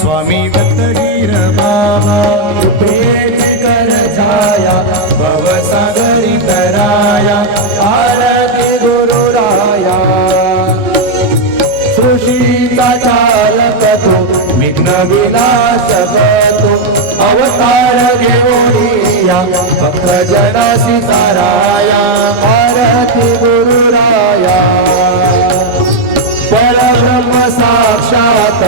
स्वामी दत्तगीर बाबा कृपेच कर छाया भवसागरी तराया आरती गुरु राया. सृष्टीचा चालक तो विघ्न विनाश तो अवतार घेऊनिया भक्त जनासी साराया आरती गुरु राया. परब्रह्म साक्षात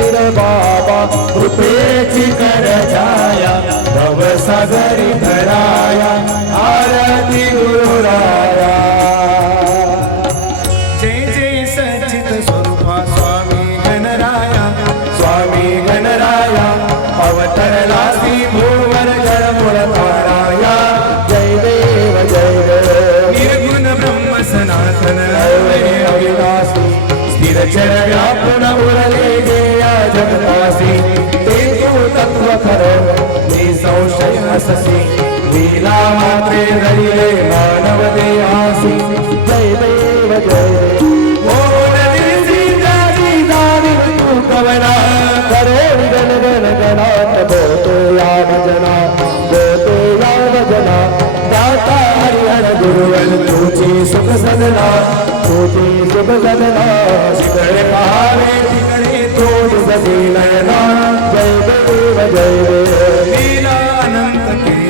वीर बाबा कृपेची कर छाया तव सागरी धराया आरती गुरुराया लीला मात्रे रहिले मानव देहासी। जय देव जय करे गण गण गणात बोतो याद जना बोतो याद जना। दाता हरिहर गुरुवन तुझी सुख सजना। तुझी सुख सजना शिकडे पहावे तिकडे तोड सजी नयना। जय देव जय देव। लीला अनंत की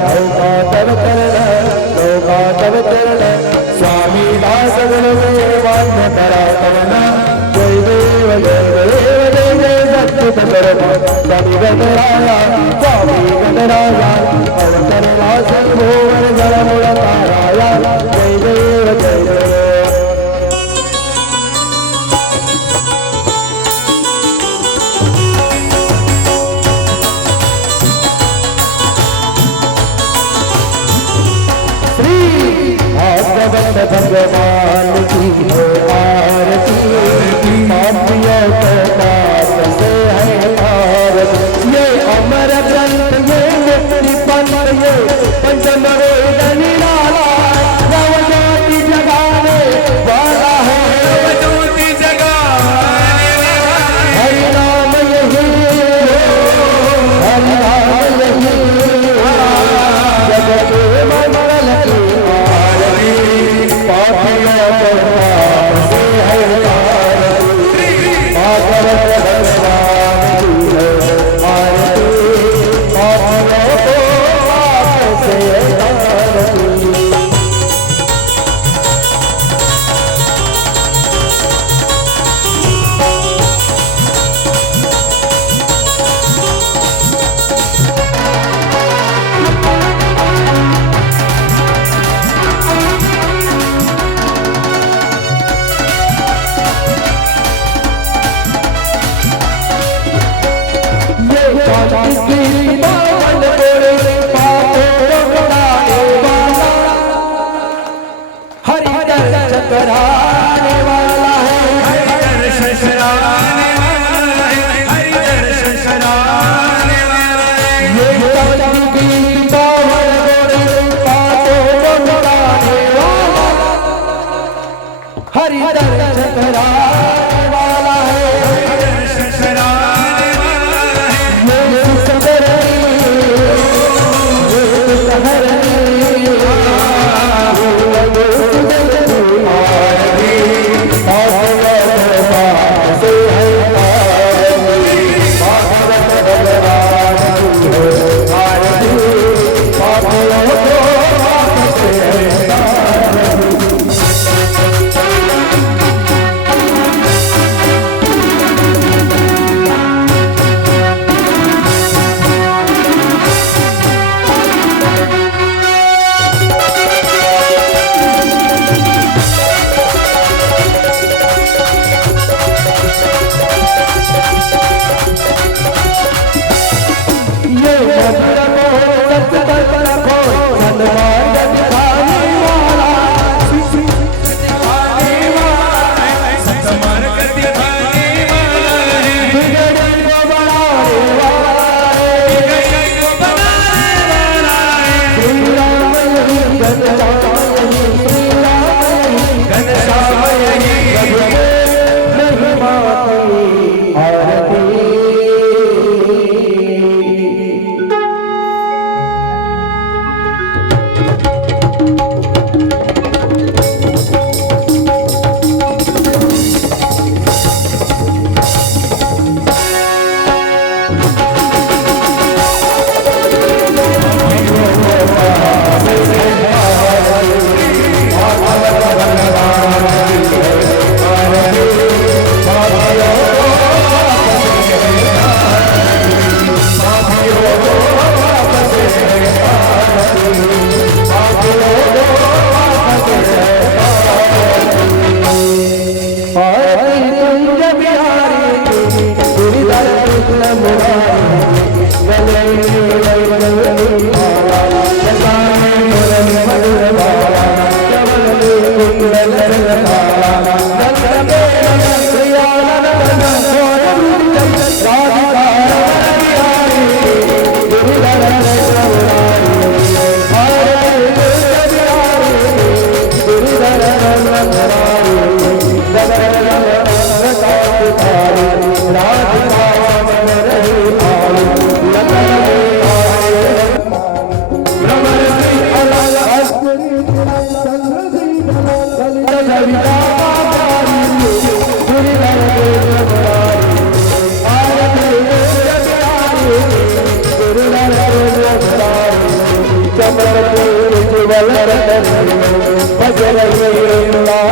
गणराया अवतर वासन भुवन जलमुल ताराया जय जय जय जय श्री भगवान भगवान की હરિદર જકરા ಜಗದ وزر الله